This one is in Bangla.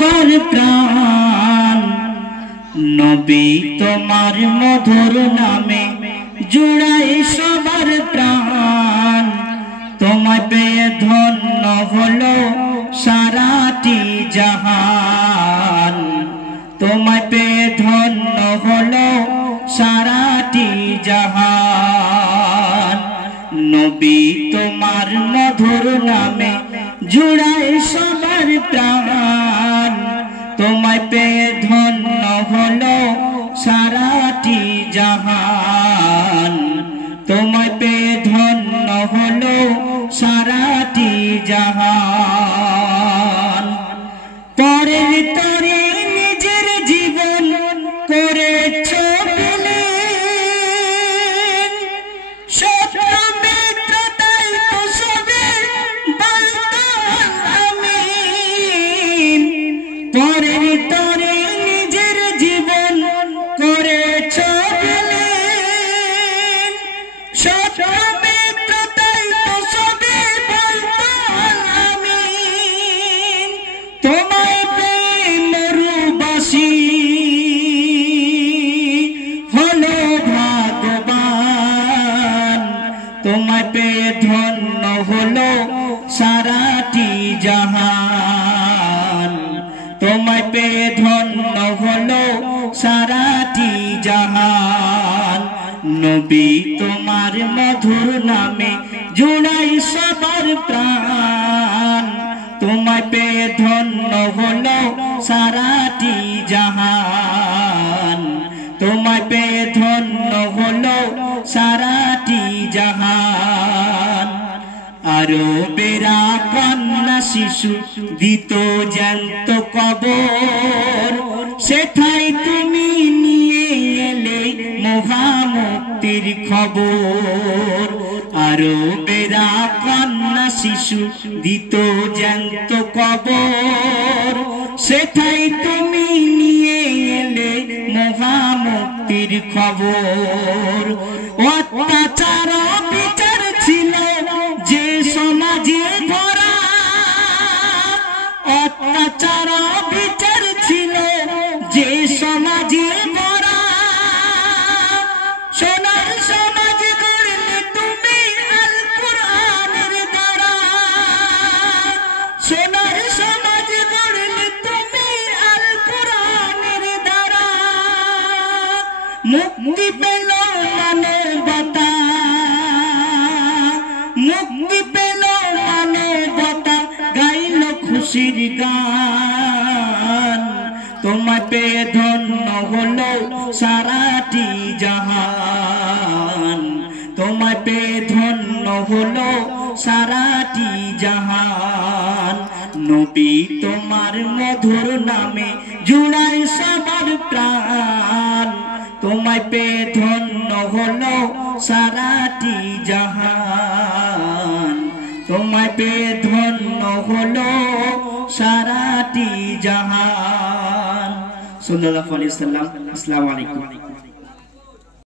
সবার প্রাণ নবী তোমার মধুর নামে জুড়াই সবার প্রাণ তোমায় পেয়ে ধন্য হলো সারাটি জাহান তোমায় পেয়ে ধন্য হলো সারাটি জাহান নবী তোমার মধুর নামে জুড়াই সবার প্রাণ তোমায় পেয়ে ধন্য হলো সারাটি জাহান তোমায় পেয়ে ধন্য হলো সারাটি জাহান পরের তরে নিজের জীবন করেছ বিলীন শত্রু মিত্রতাই তো সবে বলতো আমিন পরের তরে নিজের জীবন করেছ বিলীন শত্রু মিত্রতাই তো সবে বলতো আমিন তোমায় পেয়ে মরুবাসী হলো ভাগ্যবান তোমায় পেয়ে ধন্য হলো সারাটি জাহান তোমায় পেয়ে ধন্য হলো সারাটি জাহান নবী তোমার মধুর নামে জুড়াই সবার প্রাণ তোমায় পেয়ে ধন্য হলো সারাটি জাহান তোমায় পেয়ে ধন্য হলো সারাটি জাহান আরো বেরা কন্যা শিশু দিত জ্যান্ত কবর সেথায় তুমি নিয়ে এলে মহামুক্তির খবর আরো বেরা কন্যা শিশু দিত জ্যান্ত কবর সেথায় তুমি নিয়ে এলে মহামুক্তির খবর অত্যাচার বিচার ছিল যে সমাজে ভরা অত্যাচার বিচার ছিল যে সমাজে ভরা সোনার সমাজ গড়লে তুমি আল কুরআনের দ্বারা সোনার সমাজ গড়লে তুমি আল কুরআনের দ্বারা মুক্তি পেল মানবতা মুক্তি পেল মানবতা গাইল খুশির গান তোমায় পেয়ে ধন্য হলো সারাটি জাহান তোমায় পেয়ে ধন্য হলো সারাটি জাহান নবী তোমার মধুর নামে জুড়াই সবার প্রাণ তোমায় পেয়ে ধন্য হলো সারাটি জাহান তোমায় পেয়ে ধন্য হলো সারাটি জাহান সাল্লাল্লাহু আলাইহি ওয়াসাল্লাম। আসসালামু আলাইকুম।